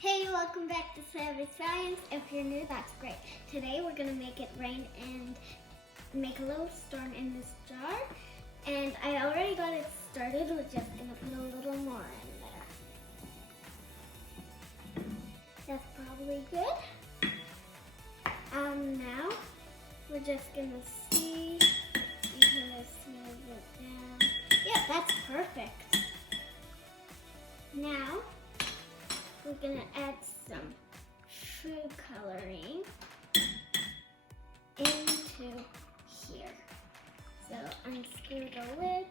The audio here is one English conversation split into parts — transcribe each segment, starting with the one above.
Hey, welcome back to Savage Science. If you're new, that's great. Today we're gonna make it rain and make a little storm in this jar. And I already got it started. We're just gonna put a little more in there. That's probably good. Now we're just gonna see. I'm gonna smooth it down. Yeah, that's perfect. Now we're gonna add some food coloring into here. So unscrew the lid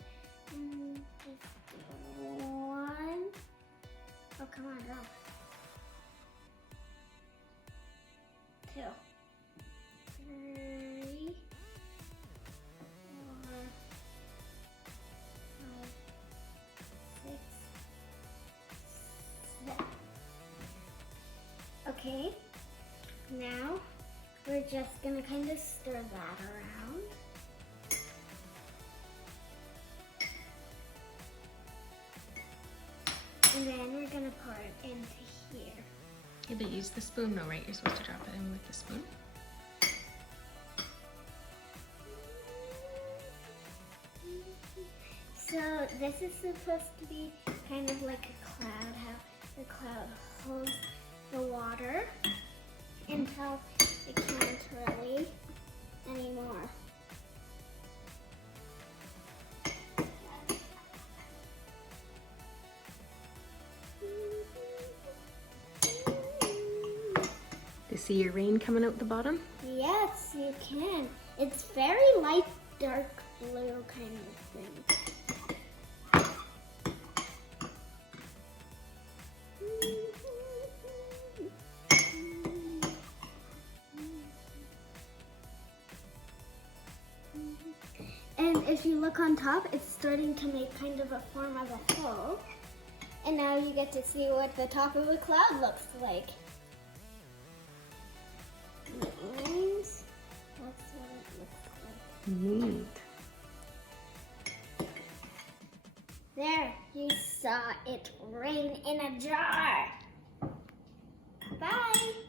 and just do one. Oh, come on, go. Two. 3, 4, 5, 6, 7. Okay, now we're just gonna kind of stir that around. And then we're gonna pour it into here. Yeah, but use the spoon though, right? You're supposed to drop it in with the spoon. So this is supposed to be kind of like a cloud, how the cloud holds the water until it can't really anymore. Do you see your rain coming out the bottom? Yes, you can. It's very light, dark blue kind of thing. And if you look on top, it's starting to make kind of a form of a hill. And now you get to see what the top of the cloud looks like. Nice. That's what it looks like. Neat. There, you saw it rain in a jar. Bye.